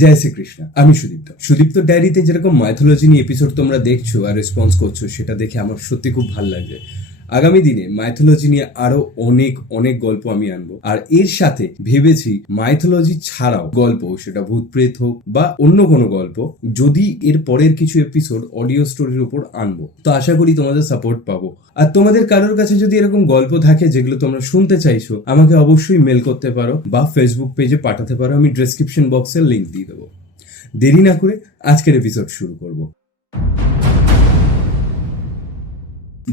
জয় শ্রীকৃষ্ণ। আমি সুদীপ্ত ডায়েরিতে যেরকম মাইথোলজি নিয়ে এপিসোড তোমরা দেখছো আর রেসপন্স করছো, সেটা দেখে আমার সত্যি খুব ভালো লাগছে। আগামী দিনে মাইথোলজি নিয়ে আরো অনেক গল্প আমি আনবো, আর এর সাথে ভেবেছি মাইথোলজি ছাড়াও গল্প, সেটা ভূত প্রেত হোক বা অন্য কোনো গল্প, যদি এর পরের কিছু এপিসোড অডিও স্টোরির উপর আনবো, তো আশা করি তোমাদের সাপোর্ট পাবো। আর তোমাদের কারোর কাছে যদি এরকম গল্প থাকে যেগুলো তোমরা শুনতে চাইছো, আমাকে অবশ্যই মেল করতে পারো বা ফেসবুক পেজে পাঠাতে পারো। আমি ডেসক্রিপশন বক্সের লিংক দিয়ে দেবো। দেরি না করে আজকের এপিসোড শুরু করব।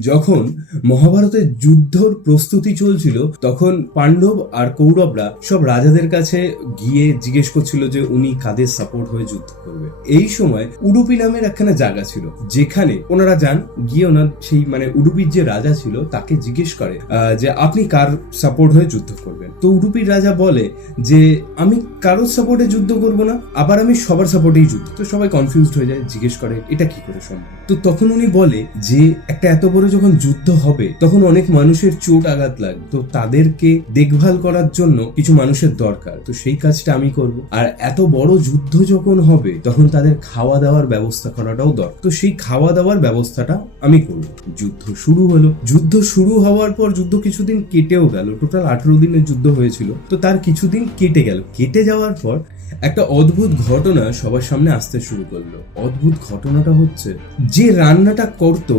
যখন মহাভারতের যুদ্ধর প্রস্তুতি চলছিল, তখন পাণ্ডব আর কৌরবরা সব রাজাদের কাছে গিয়ে জিজ্ঞেস করছিল যে উনি কাদের সাপোর্ট হয়ে যুদ্ধ করবে। এই সময় উডুপি নামের একখানা জায়গা ছিল, যেখানে ওনারা যান। গিয়ে ওনার সেই উডুপির যে রাজা ছিল তাকে জিজ্ঞেস করে যে আপনি কার সাপোর্ট হয়ে যুদ্ধ করবেন। তো উডুপির রাজা বলে যে আমি কারোর সাপোর্টে যুদ্ধ করব না, আবার আমি সবার সাপোর্টেই যুদ্ধ। তো সবাই কনফিউজড হয়ে যায়, জিজ্ঞেস করে এটা কি করে সম্ভব। তো তখন উনি বলে যে একটা এত বড় যখন যুদ্ধ হবে, তখন অনেক মানুষের চোট আঘাত লাগবে, তো তাদেরকে দেখভাল করার জন্য কিছু মানুষের দরকার, তো সেই কাজটা আমি করব। আর এত বড় যুদ্ধ যখন হবে, তখন তাদের খাওয়া দাওয়ার ব্যবস্থা করাটাও দরকার, তো সেই খাওয়া দাওয়ার ব্যবস্থাটা আমি করব। যুদ্ধ শুরু হলো। যুদ্ধ শুরু হওয়ার পর যুদ্ধ কিছুদিন কেটেও গেল। টোটাল 18 দিনের যুদ্ধ হয়েছিল, তো তার কিছুদিন কেটে গেল। কেটে যাওয়ার পর একটা অদ্ভুত ঘটনা সবার সামনে আসতে শুরু করলো। অদ্ভুত ঘটনাটা হচ্ছে, যে রান্নাটা করতো,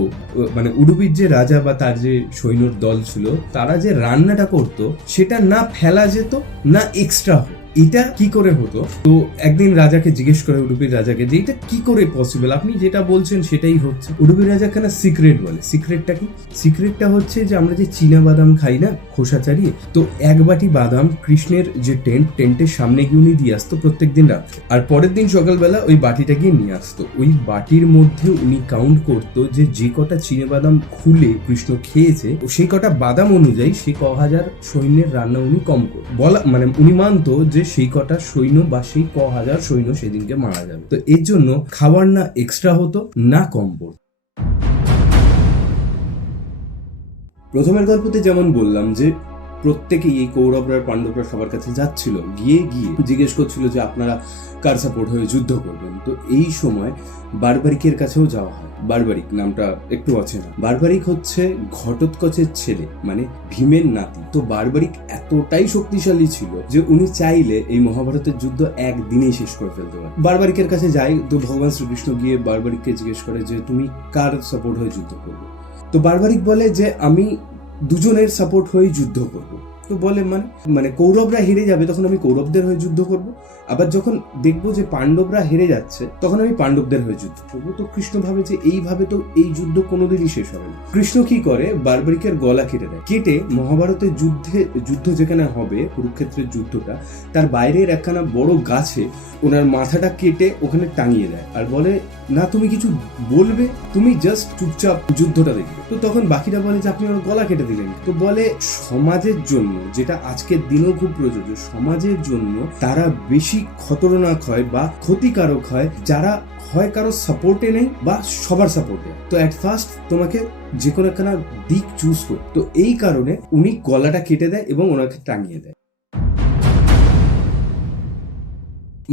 উডুপির যে রাজা বা তার যে সৈন্যর দল ছিল, তারা যে রান্নাটা করতো, সেটা না ফেলা যেত না এক্সট্রা হতো। এটা কি করে হতো? তো একদিন রাজাকে জিজ্ঞেস করে উডুপির রাজাকে যে এটা কি করে পসিবল, আপনি যেটা বলছেন সেটাই হচ্ছে। উডুপির রাজা কেন সিক্রেট বলে। সিক্রেটটা কি? সিক্রেটটা হচ্ছে যে আমরা যে চীনা বাদাম খাই না খোসা ছাড়িয়ে, তো এক বাটি বাদাম কৃষ্ণের যে টেন্টের সামনে গিয়ে উনি দিয়ে আসতো প্রত্যেকদিন রাত্রে, আর পরের দিন সকালবেলা ওই বাটিটা গিয়ে নিয়ে আসতো। ওই বাটির মধ্যে উনি কাউন্ট করতো যে কটা চীনা বাদাম খুলে কৃষ্ণ খেয়েছে, সেই কটা বাদাম অনুযায়ী সে হাজার সৈন্যের রান্না উনি কম করে বলা, উনি মানতো যে সেই কটা সৈন্য বা সেই হাজার সৈন্য সেদিনকে মারা যাবে। তো এর জন্য খাবার না এক্সট্রা হতো না কম পড়তো। প্রথমের গল্পতে যেমন বললাম যে প্রত্যেকেই এই কৌরবরা পাণ্ডবরা সবার কাছে যাচ্ছিল, গিয়ে জিজ্ঞেস করছিল যে আপনারা কার সাপোর্ট হয়ে যুদ্ধ করবেন। তো এই সময় বারবারিকের কাছেও যাওয়া হয়। বারবারিক নামটা একটু অচেনা। বারবারিক হচ্ছে ঘটোৎকচের ছেলে, ভীমের নাতি। তো বারবারিক এতটাই শক্তিশালী ছিল যে উনি চাইলে এই মহাভারতের যুদ্ধ একদিনেই শেষ করে ফেলতে পারে। বারবারিকের কাছে যায়, তো ভগবান শ্রীকৃষ্ণ গিয়ে বারবারিককে জিজ্ঞেস করে যে তুমি কার সাপোর্ট হয়ে যুদ্ধ করবে। তো বারবারিক বলে যে আমি দুজনের সাপোর্ট হয়ে যুদ্ধ করব। তো বলে কৌরবরা হেরে যাবে, তখন আমি কৌরবদের হয়ে যুদ্ধ করব। আবার যখন দেখবো যে পাণ্ডবরা হেরে যাচ্ছে, তখন আমি পাণ্ডবদের হয়ে যুদ্ধ করবো। তো কৃষ্ণ ভাবে যে এইভাবে তো এই যুদ্ধ কোনোদিনই শেষ হবে না। কৃষ্ণ কি করে, বারবারিকের গলা কেটে দেয়। কেটে মহাভারতের যুদ্ধ যেখানে হবে, কুরুক্ষেত্রের যুদ্ধটা, তার বাইরের একখানা বড় গাছে ওনার মাথাটা কেটে ওখানে টাঙিয়ে দেয়, আর বলে না তুমি কিছু বলবে, তুমি জাস্ট চুপচাপ যুদ্ধটা দেখবে। তো তখন বাকিরা বলে যে আপনি ওর গলা কেটে দিলেন। তো বলে সমাজের জন্য, যেটা আজকের দিনেও খুব প্রযোজ্য, সমাজের জন্য তারা বেশি খতরনাক হয় বা ক্ষতিকারক হয় যারা হয় কারো সাপোর্টে নেই বা সবার সাপোর্টে। তো অ্যাট ফার্স্ট তোমাকে যে কোনো একখানা দিক চুজ কর। তো এই কারণে উনি গলাটা কেটে দেয় এবং ওনাকে টাঙিয়ে দেয়।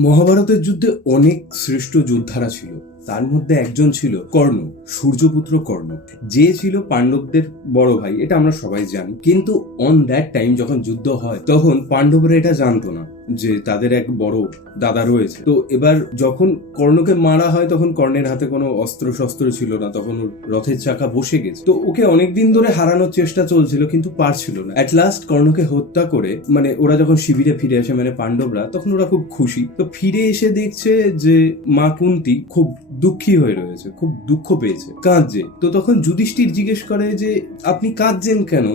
মহাভারতের যুদ্ধে অনেক শ্রেষ্ঠ যোদ্ধারা ছিল, তার মধ্যে একজন ছিল কর্ণ, সূর্যপুত্র কর্ণ, যে ছিল পাণ্ডবদের বড় ভাই। এটা আমরা সবাই জানি। কিন্তু অন দ্যাট টাইম যখন যুদ্ধ হয়, তখন পাণ্ডবরা এটা জানতো না যে তাদের এক বড় দাদা রয়েছে। তো এবার যখন কর্ণকে মারা হয়, তখন কর্ণের হাতে কোনো অস্ত্র শস্ত্র ছিল না, তখন ওর রথের চাকা বসে গেছে। তো ওকে অনেকদিন ধরে হারানোর চেষ্টা চলছিল, কিন্তু পারছিল না। অ্যাট লাস্ট কর্ণকে হত্যা করে ওরা যখন শিবিরে ফিরে আসে, পাণ্ডবরা, তখন ওরা খুব খুশি। তো ফিরে এসে দেখছে যে মা কুন্তী খুব দুঃখী হয়ে রয়েছে, খুব দুঃখ পেয়েছে, কাঁদছে। তো তখন যুধিষ্ঠির জিজ্ঞেস করে যে আপনি কাঁদছেন কেন?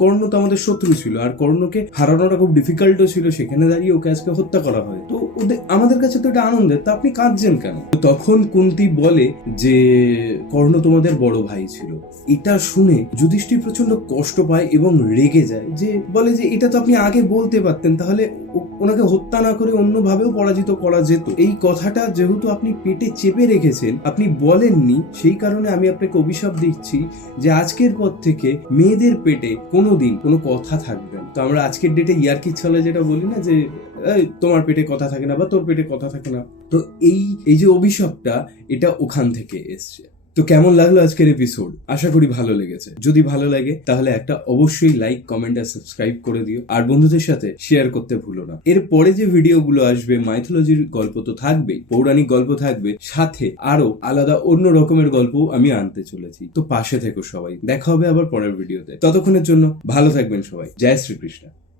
কর্ণ তো আমাদের শত্রু ছিল, আর কর্ণকে হারানোটা খুব ডিফিকাল্টও ছিল, সেখানে দাঁড়িয়ে ওকে আজকে হত্যা করা হয়। তো আমাদের কাছে তো এটা আনন্দের, তা আপনি কাঁদছেন কেন? তখন কুন্তী বলে যে কর্ণ তোমাদের বড় ভাই ছিল। এটা শুনে যুধিষ্ঠির প্রচন্ড কষ্ট পায় এবং রেগে যায়, যে বলে যে এটা তো আপনি আগে বলতে পারতেন, তাহলে ওনাকে হত্যা না করে অন্যভাবেও পরাজিত করা যেত। এই কথাটা যেহেতু আপনি পেটে চেপে রেখেছেন, আপনি বলেননি, সেই কারণে আমি আপনাকে অভিশাপ দিচ্ছি যে আজকের পর থেকে মেয়েদের পেটে কোনোদিন কোনো কথা থাকবে না। তো আমরা আজকের ডেটে ইয়ার্কি ছলে যেটা বলি না, যে এই তোমার পেটে কথা থাকে না বা তোর পেটে কথা থাকে না। তো এই যে অভিশাপটা, এটা ওখান থেকে এসছে। তো কেমন লাগলো আজকের এপিসোড? আশা করি ভালো লেগেছে। যদি ভালো লাগে তাহলে একটা অবশ্যই লাইক, কমেন্ট আর সাবস্ক্রাইব করে দিও, আর বন্ধুদের সাথে শেয়ার করতে ভুলো না। এর পরে যে ভিডিওগুলো আসবে, মাইথোলজির গল্প তো থাকবেই, পৌরাণিক গল্প থাকবে, সাথে আরো আলাদা অন্য রকমের গল্প আমি আনতে চলেছি। তো পাশে থেকো সবাই, দেখা হবে আবার পরের ভিডিওতে। ততক্ষণের জন্য ভালো থাকবেন সবাই। জয় শ্রীকৃষ্ণ।